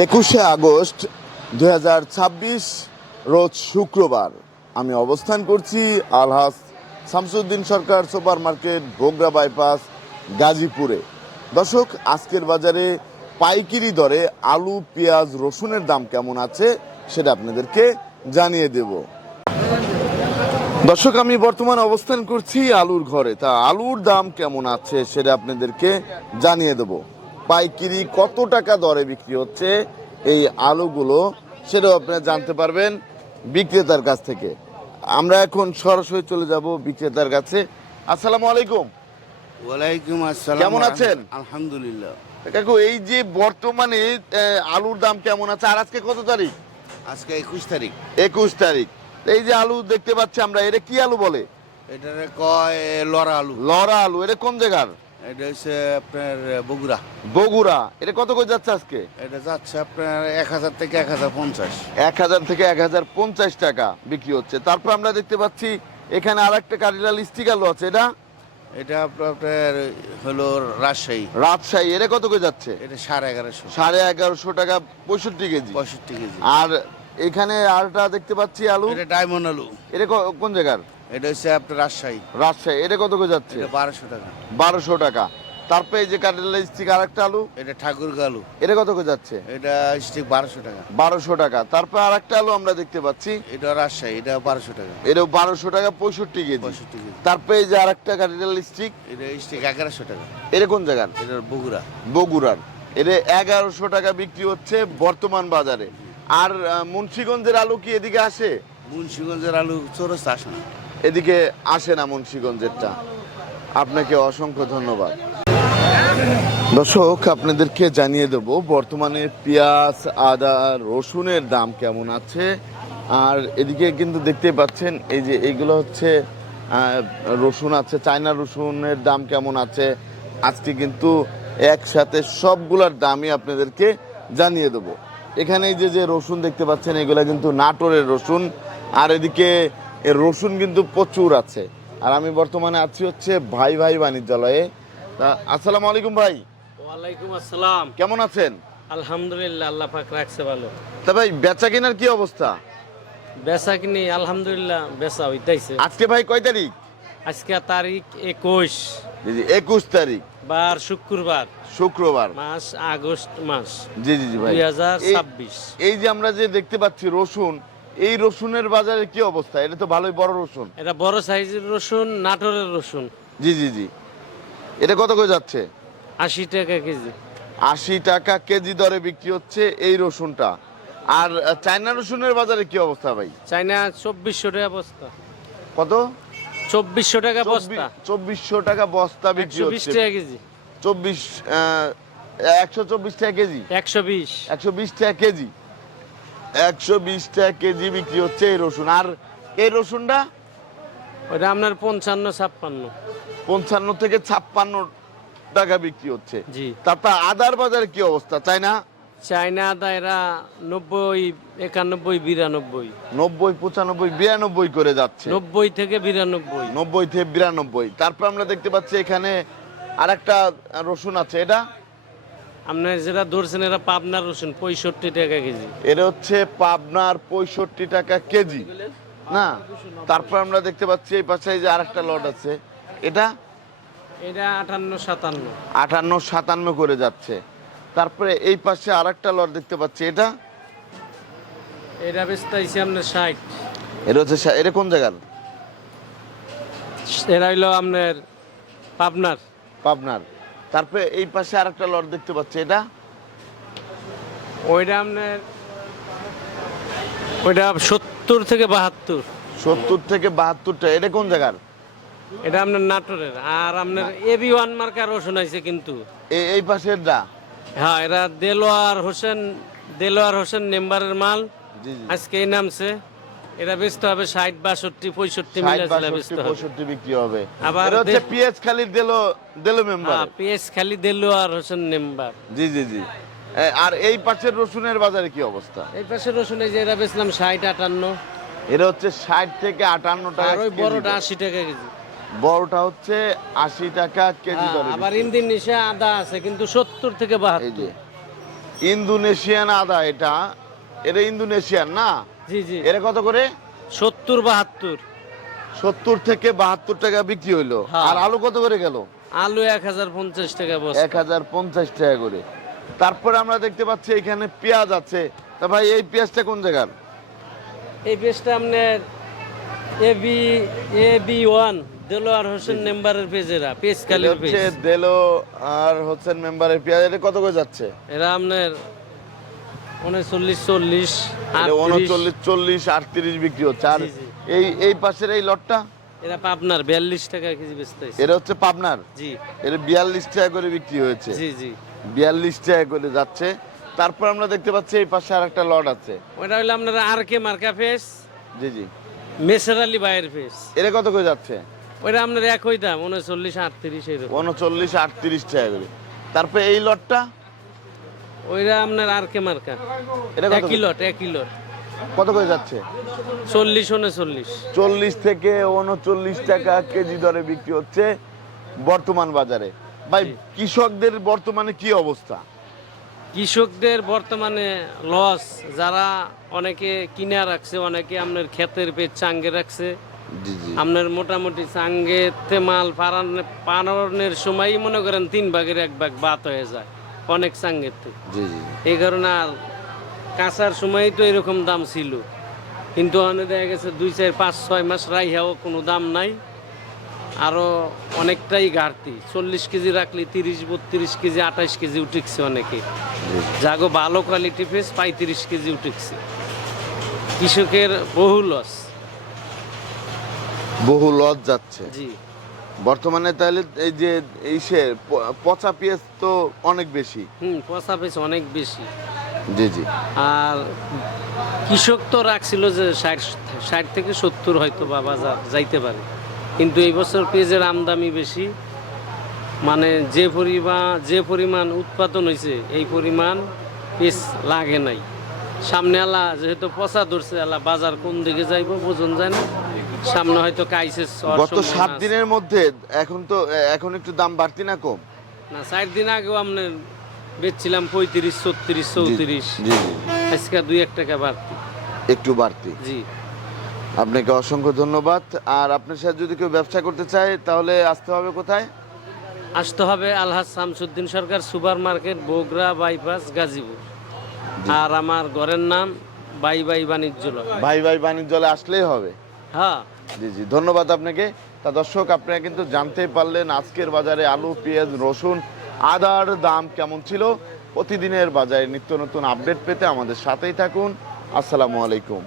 21শে August 2026 রোজ শুক্রবার আমি অবস্থান করছি আলহাজ Shamsuddin Sarkar super market Bogura bypass গাজীপুরে। দর্শক, আজকের বাজারে পাইকারি দরে আলু, পেঁয়াজ, রসুনের দাম কেমন আছে সেটা আপনাদেরকে জানিয়ে দেব। দর্শক, আমি বর্তমানে অবস্থান করছি আলুর ঘরে। তা আলুর দাম কেমন আছে সেটা আপনাদেরকে জানিয়ে দেব। পাইকারি কত টাকা দরে বিক্রি হচ্ছে এই আলুগুলো সেটাও আপনারা জানতে পারবেন বিক্রেতার কাছ থেকে। আমরা এখন সরাসরি চলে যাব বিক্রেতার কাছে। আসসালামু আলাইকুম। ওয়ালাইকুম আসসালাম। কেমন আছেন? আলহামদুলিল্লাহ। কাকু, এই যে বর্তমানে আলুর দাম কেমন আছে, আর আজকে কত তারিখ? আজকে 21 তারিখ। 21 তারিখ। এই যে আলু দেখতে পাচ্ছি আমরা, এটা কি আলু বলে? এটারে কয় লড়া আলু। লড়া আলু। এটা কোন জায়গার? এটা হচ্ছে আপনার বগুড়া। বগুড়া। এটা কত করে যাচ্ছে আজকে? এটা যাচ্ছে আপনার 1000 থেকে 1050। 1000 থেকে 1050 টাকা বিক্রি হচ্ছে। তারপর আমরা দেখতে পাচ্ছি এখানে আরেকটা কারিলাল স্টিক আলু আছে। এটা এটা আপনার হলো রাজশাহী। রাজশাহী। এটা কত করে যাচ্ছে? এটা 1150। 1150 টাকা 65 কেজি। 65 কেজি। আর এখানে আরটা দেখতে পাচ্ছি আলু। এটা ডায়মন্ড আলু। এটা কোন জায়গার? এটা হচ্ছে আপনার রাজশাহী। রাজশাহী। এটা কত করে যাচ্ছে? এটা 1200 টাকা। 1200 টাকা। তারপরে এই যে কারিলাল স্টিক আরেকটা আলু। এটা ঠাকুরগা আলু। এটা কত করে যাচ্ছে? এটা স্টিক 1200 টাকা। 1200 টাকা। তারপর আরেকটা আলু আমরা দেখতে পাচ্ছি। এটা রাজশাহী। এটা 1200 টাকা। এটাও 1200 টাকা 65 কেজি। 65 কেজি। তারপরে এই যে আরেকটা কারিলাল স্টিক। এটা স্টিক 1100 টাকা। এটা কোন জায়গার? এটা বগুড়া। বগুড়ার। এটা 1100 টাকা বিক্রি হচ্ছে বর্তমান বাজারে। আর মুন্সিগঞ্জের আলু কি এদিকে আসে? মুন্সিগঞ্জের আলু চৌরাস্তা আসে না। এদিকে আসে না মুন্সিগঞ্জেরটা। আপনাকে অসংখ্য ধন্যবাদ। দর্শক, আপনাদেরকে জানিয়ে দেব বর্তমানে পেঁয়াজ, আদা, রসুনের দাম কেমন আছে। আর এদিকে কিন্তু দেখতেই পাচ্ছেন এই যে এইগুলো হচ্ছে রসুন আছে, চায়না রসুনের দাম কেমন আছে। আজকে কিন্তু একসাথে সবগুলোর দামই আপনাদেরকে জানিয়ে দেব। এখানে এই যে রসুন দেখতে পাচ্ছেন, এগুলা কিন্তু নাটোরের রসুন। আর এদিকে এর রসুন কিন্তু প্রচুর আছে। আর আমি বর্তমানে আছি হচ্ছে ভাই ভাই বাণিজ্যালয়ে। তা আসসালামু আলাইকুম ভাই। ওয়ালাইকুম আসসালাম। কেমন আছেন? আলহামদুলিল্লাহ, আল্লাহ পাক রাখছে ভালো। তা ভাই, বেচা কেনার কি অবস্থা? বেচা কিনি আলহামদুলিল্লাহ বেচা হইতাইছে। আজকে ভাই কয় তারিখ? আজকে তারিখ 21, জি জি 21 তারিখ, বার শুক্রবার, শুক্রবার, মাস আগস্ট মাস জি জি জি ভাই 2026। এই যে আমরা যে দেখতে পাচ্ছি রসুন, এই রসুনের বাজারে কি অবস্থা? এটা তো ভালোই বড় রসুন। এটা বড় সাইজের রসুন, নাটোরের রসুন। জি জি জি। এটা কত করে যাচ্ছে? 80 টাকা কেজি। 80 টাকা কেজি দরে বিক্রি হচ্ছে এই রসুনটা। আর চায়না রসুনের বাজারে কি অবস্থা ভাই? চাইনা 2400 টাকা বস্তা। কত? 2400 টাকা বস্তা। 2400 টাকা বস্তা বিক্রি 120 হচ্ছে। টাকা কেজি। 124 টাকা কেজি। 120। 120 টাকা কেজি। 120 টাকা কেজি বিক্রি হচ্ছে এই রসুন। আর এই রসুনটা ওটা আপনার 55-56। 55 থেকে 56 টাকা বিক্রি হচ্ছে। জি। তারপর আদার বাজারে কি অবস্থা? চায়না চাইনা আদা এরা 90, 91, 92। 90, 95, 92 করে যাচ্ছে। 90 থেকে 92। 90 থেকে 92। তারপর আমরা দেখতে পাচ্ছি এখানে আরেকটা রসুন আছে। এটা আপনার যেটা ধরছেন এরা পাবনার রসুন 65 টাকা কেজি। এটা হচ্ছে পাবনার 65 টাকা কেজি না। তারপর আমরা দেখতে পাচ্ছি এই পাশে যে আরেকটা লট আছে। এটা এটা 58-57। 58-57 করে যাচ্ছে। তারপরে এই পাশে আরেকটা লট দেখতে পাচ্ছি। এটা এটা বেচতেছি আপনার 60। এটা হচ্ছে এটা কোন জায়গার? এরা হইলো আপনার পাবনার। পাবনার। তারপরে এই পাশে আরেকটা লট দেখতে পাচ্ছি। এটা ওইটা আপনার ওইটা 70 থেকে 72। 70 থেকে 72টা। এটা কোন জায়গার? এটা আপনার নাটোরের। আর আপনার AB1 মার্কার রসুন আছে কিন্তু। এই পাশেরটা? হ্যাঁ, এরা দেলোয়ার হোসেন মেম্বারের মাল। জি জি। আজকে এই নামছে। এটা বেচতে হবে 60, 62, 65 মিলে বেচতে হবে। 65 বিক্রি হবে। আবার এটা হচ্ছে পিএস খালির দেলো মেম্বার। হ্যাঁ, পিএস খালি দেলোয়ার হোসেন মেম্বার। জি জি জি। আর এই পাশের রসুনের বাজারে কি অবস্থা? এই পাশে রসুন এই যে এটা বেচলাম 60, 58। এটা হচ্ছে 60 থেকে 58 টাকা। আর ওই কেজি বড়টা দরে। 80 টাকা কেজি। বড়টা হচ্ছে 80 টাকা কেজি হ্যাঁ, দরে আবার বিক্রি। ইন্দির নিচে আদা আছে কিন্তু 70 থেকে এই যে 72। ইন্দোনেশিয়ান আদা, এটা ইন্দোনেশিয়ান না? জি জি, এটা কত করে? 70-72। 70 থেকে 72 টাকা বিক্রি হইলো। হ্যাঁ। আর আলু কত করে গেল? আলু 1050 টাকা বস্তা। 1050 টাকা করে। তারপরে আমরা দেখতে পাচ্ছি এখানে পেঁয়াজ আছে। তা ভাই এই পেঁয়াজটা কোন জায়গার? এই পেজটা আপনার AB1 দেলোয়ার হোসেন মেম্বারের পেজেরা, পেজ এটা কালির পেজ। হচ্ছে দেলো আর হোসেন মেম্বারের পেঁয়াজ। এটা কত করে যাচ্ছে? এরা আপনার 39-40 এটা 38। 39, 40, 38 বিক্রি হচ্ছে। আর জি, জি। এই পাশের এই লটটা, এরা পাবনার 42 টাকা কেজি বেচতেছে। এটা হচ্ছে পাবনার। জি এটা 42 টাকা করে বিক্রি হয়েছে। জি জি, 42 টাকা করে যাচ্ছে। তারপর আমরা দেখতে পাচ্ছি এই পাশে আর একটা লট আছে। ওটা হলো আপনার RK মার্কা পেজ, জি জি। মেসের আলী ভাইয়ের পেজ। এটা কত করে যাচ্ছে? ওইটা আপনার একই দাম, 39-38 এরকম। 39, 38 টাকা করে। তারপরে এই লটটা, ওইটা আপনার RK মার্কা, এটা কত একই লট। কত করে যাচ্ছে? 40-39। 40 থেকে 39 টাকা কেজি দরে বিক্রি হচ্ছে বর্তমান বাজারে। ভাই, কৃষকদের বর্তমানে কি অবস্থা? কৃষকদের বর্তমানে লস। যারা অনেকে কিনা রাখছে, অনেকে আপনার ক্ষেতের পেজ চাঙ্গে রাখছে। জি জি। আপনার মোটামুটি চাঙ্গেতে মাল পানানোর সময়ই মনে করেন 3 ভাগের 1 ভাগ বাত হয়ে যায় অনেক চাঙ্গের থেকে। জি জি। এই কারণে আর কাঁচার সময়ই তো এরকম দাম ছিল, কিন্তু অনেক দেখা গেছে 2, 4, 5, 6 মাস রাইহাও কোনো দাম নাই। আরও অনেকটাই ঘাটতি। 40 কেজি রাখলে 30-32 কেজি, 28 কেজি উঠেছে অনেকে। যাগো ভালো কোয়ালিটি পেস 35 কেজি উঠেছে। কৃষকের বহু লস। বহু লস যাচ্ছে জি বর্তমানে। তাহলে এই যে পচা পেঁয়াজ তো অনেক বেশি। পচা পেস অনেক বেশি। জি জি। আর কৃষক তো রাখছিল যে 60 থেকে 70 হয়তো বা বাজার যাইতে পারে, কিন্তু এই বছর পেঁয়াজের আমদানি বেশি। মানে যে পরিমাণ উৎপাদন হয়েছে এই পরিমাণ পেঁয়াজ লাগে নাই। সামনে আলা যেহেতু পচা ধরছে, আলা বাজার কোন দিকে যাইব বোঝন যায় না। সামনে হয়তো কাইসেস গত 7 দিনের মধ্যে এখন একটু দাম বাড়তি না কম? না, 4 দিন আগেও আমরা বেচছিলাম 35, 36, 34। জি জি। আজকে 2-1 টাকা বাড়তি। একটু বাড়তি। জি, আপনাকে অসংখ্য ধন্যবাদ। আর আপনার সাথে যদি কেউ ব্যবসা করতে চায় তাহলে আসতে হবে কোথায়? আসতে হবে Alhaj Shamsuddin Sarkar super market, Bogura bypass, Gazipur. আর আমার ঘরের নাম বাই বাণিজ্যালয়। ভাই বাণিজ্যালয়ে আসলেই হবে। হ্যাঁ জি জি, ধন্যবাদ আপনাকে। তা দর্শক, আপনারা কিন্তু জানতে পারলেন আজকের বাজারে আলু, পেঁয়াজ, রসুন, আদার দাম কেমন ছিল। প্রতিদিনের বাজারে নিত্য নতুন আপডেট পেতে আমাদের সাথেই থাকুন। আসসালামু আলাইকুম।